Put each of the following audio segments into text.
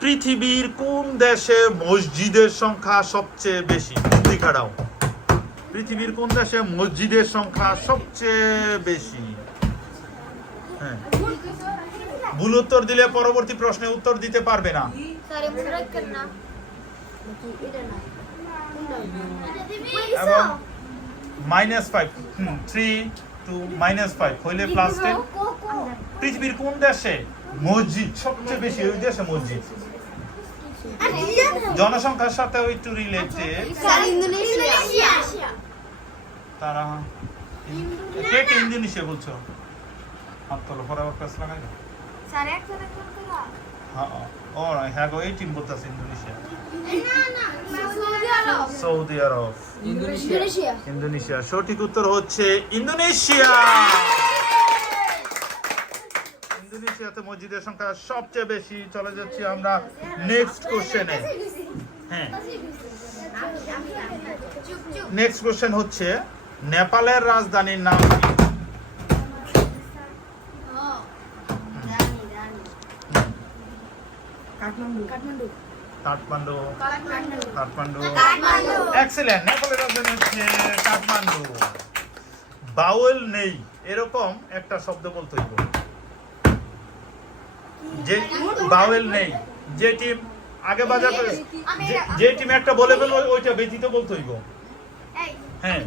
পৃথিবীর কোন দেশে মসজিদের সংখ্যা সবচেয়ে বেশি? দেখা দাও। পৃথিবীর কোন দেশে মসজিদের সংখ্যা সবচেয়ে বেশি? হ্যাঁ, ভুল উত্তর দিলে পরবর্তী প্রশ্নে উত্তর দিতে পারবে না। এবং -5 3 to -5 হইলে +10। পৃথিবীর কোন দেশে মসজিদ সবচেয়ে বেশি? ওই দেশে মসজিদ জনসংখ্যার সাথে একটু রিলেটেড। তারা কে কে ইন্দোনেশিয়া বলছো? হাত তোলো, ফরওয়ার্ড প্রেস লাগাই দাও। ও হ্যাঁ গো, এই টিম বলতেছে ইন্দোনেশিয়া। সৌদি আরব। ইন্দোনেশিয়া সঠিক উত্তর হচ্ছে ইন্দোনেশিয়া। ইন্দোনেশিয়াতে মসজিদের সংখ্যা সবচেয়ে বেশি। চলে যাচ্ছি আমরা নেক্সট কোশ্চেনে। হ্যাঁ, নেক্সট কোশ্চেন হচ্ছে নেপালের রাজধানীর নাম কি? কাঠমান্ডু। এক্সেলেন্ট। নেপালের রাজধানী হচ্ছে কাঠমান্ডু। বাউল নেই এরকম একটা শব্দ বলতে হইব। যে বাউল নেই, যে টিম আগে বাজার করে, যে টিম একটা বলে ফেলবো ওইটা ব্যতীত বলতে হইব। হ্যাঁ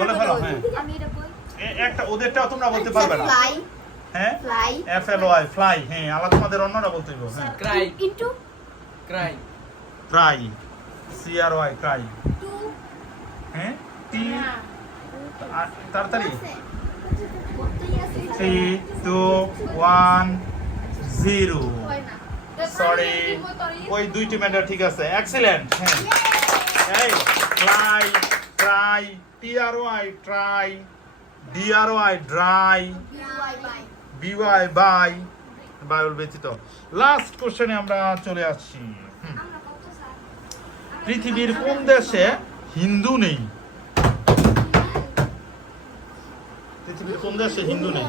বলে ফেলো। হ্যাঁ, একটা ওদেরটাও তোমরা বলতে পারবে না। হ্যাঁ, FLY ফ্লাই। হ্যাঁ, আলাদা তোমাদের অন্যটা বলতে হইব। হ্যাঁ, Cry into Cry CRY Cry. হ্যাঁ, টি তাড়াতাড়ি 3 2 1 0। সরি, ওই দুই টিমের ঠিক আছে। এক্সিলেন্ট। হ্যাঁ, এই fly, try, TRY try, DRY dry, BY by, বায়ুল ব্যতীত। লাস্ট কোশ্চেনে আমরা চলে আসছি। পৃথিবীর কোন দেশে হিন্দু নেই? পৃথিবীর কোন দেশে হিন্দু নেই?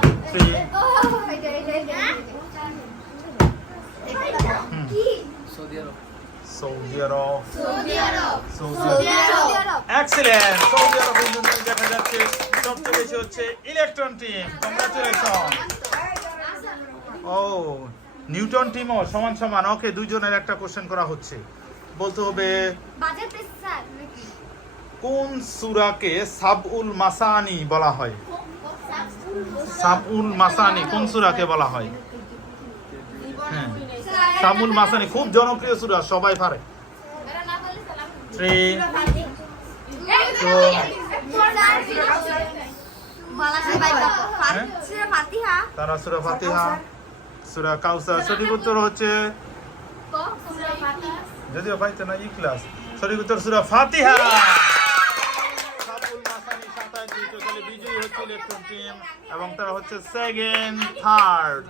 সৌদি আরব। এক্সিলেন্ট। সৌদি আরব হিন্দু নেই দেখা যাচ্ছে। সবচেয়ে বেশি হচ্ছে ইলেকট্রন টিম। কংগ্রাচুলেশন। ও, নিউটন টিমও সমান সমান। ওকে, দুইজনের একটা কোশ্চেন করা হচ্ছে। বলতে হবে কোন সূরাকে সাবউল মাসানি বলা হয়? সাবউল মাসানি কোন সূরাকে বলা হয়? হ্যাঁ, সাবউল মাসানি খুব জনপ্রিয় সূরা, সবাই পারে। 3 2 তারা সূরা ফাতিহা, সূরা কাউসার। সঠিক উত্তর হচ্ছে, যদিও পাইতে না ইখলাস। সঠিক উত্তর সূরা ফাতিহা। সাবউল মাসানি 27 টোটালি বিজয়ী হচ্ছে ইলেকট্রন টিম এবং তারা হচ্ছে সেকেন্ড, থার্ড।